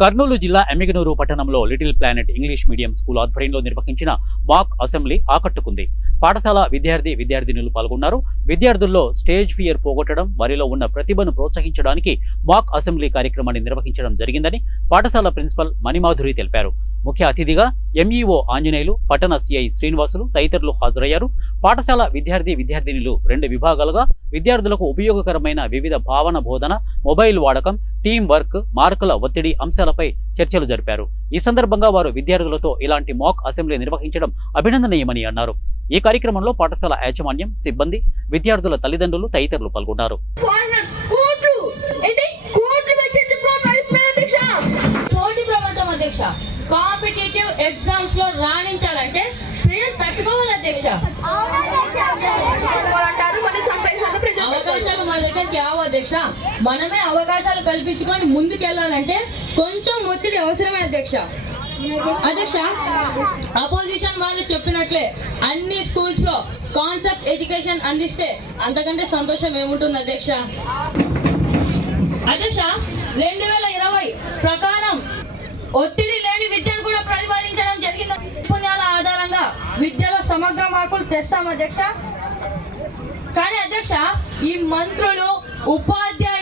కర్నూలు జిల్లా ఎమ్మిగనూరు పట్టణంలో little planet English medium school ఆధ్వర్యంలో నిర్వహించిన మాక్ అసెంబ్లీ ఆకట్టుకుంది. పాఠశాల విద్యార్థినులు పాల్గొన్నారు. విద్యార్థుల్లో స్టేజ్ ఫియర్ పోగొట్టడం, వారిలో ఉన్న ప్రతిభను ప్రోత్సహించడానికి మాక్ అసెంబ్లీ కార్యక్రమాన్ని నిర్వహించడం జరిగిందని పాఠశాల ప్రిన్సిపల్ మణిమాధురి తెలిపారు. ముఖ్య అతిథిగా ఎంఈఓ ఆంజనేయులు, పట్టణ సిఐ శ్రీనివాసులు తదితరులు హాజరయ్యారు. పాఠశాల విద్యార్థినులు 2 విభాగాలుగా విద్యార్థులకు ఉపయోగకరమైన వివిధ భావన బోధన, మొబైల్ వాడకం, టీం వర్క్, మార్కుల ఒత్తిడి అంశాలపై చర్చలు జరిపారు. ఈ సందర్భంగా వారు విద్యార్థులతో ఇలాంటి మాక్ అసెంబ్లీ నిర్వహించడం అభినందనీయమని అన్నారు. ఈ కార్యక్రమంలో పాఠశాల యాజమాన్యం, సిబ్బంది, విద్యార్థుల తల్లిదండ్రులు తదితరులు పాల్గొన్నారు. కాంపిటేటివ్ ఎగ్జామ్స్ లో రాణించాలంటే ప్రేయర్ తట్టుకోవాలి అధ్యక్ష. అవకాశాలు మన దగ్గరికి రావు అధ్యక్ష. మనమే అవకాశాలు కల్పించుకొని ముందుకెళ్ళాలంటే కొంచెం ఒత్తిడి అవసరమే అధ్యక్ష. అపోజిషన్ వాళ్ళు చెప్పినట్లే అన్ని స్కూల్స్ లో కాన్సెప్ట్ ఎడ్యుకేషన్ అందిస్తే అంతకంటే సంతోషం ఏముంటుంది అధ్యక్ష. 2020 ప్రకారం ఒత్తిడి లేని విద్యను కూడా ప్రతిపాదించడం జరిగింది. నైపుణ్యాల ఆధారంగా విద్యలో సమగ్ర మార్పులు తెస్తాం అధ్యక్ష. కానీ అధ్యక్ష, ఈ మంత్రులు, ఉపాధ్యాయులు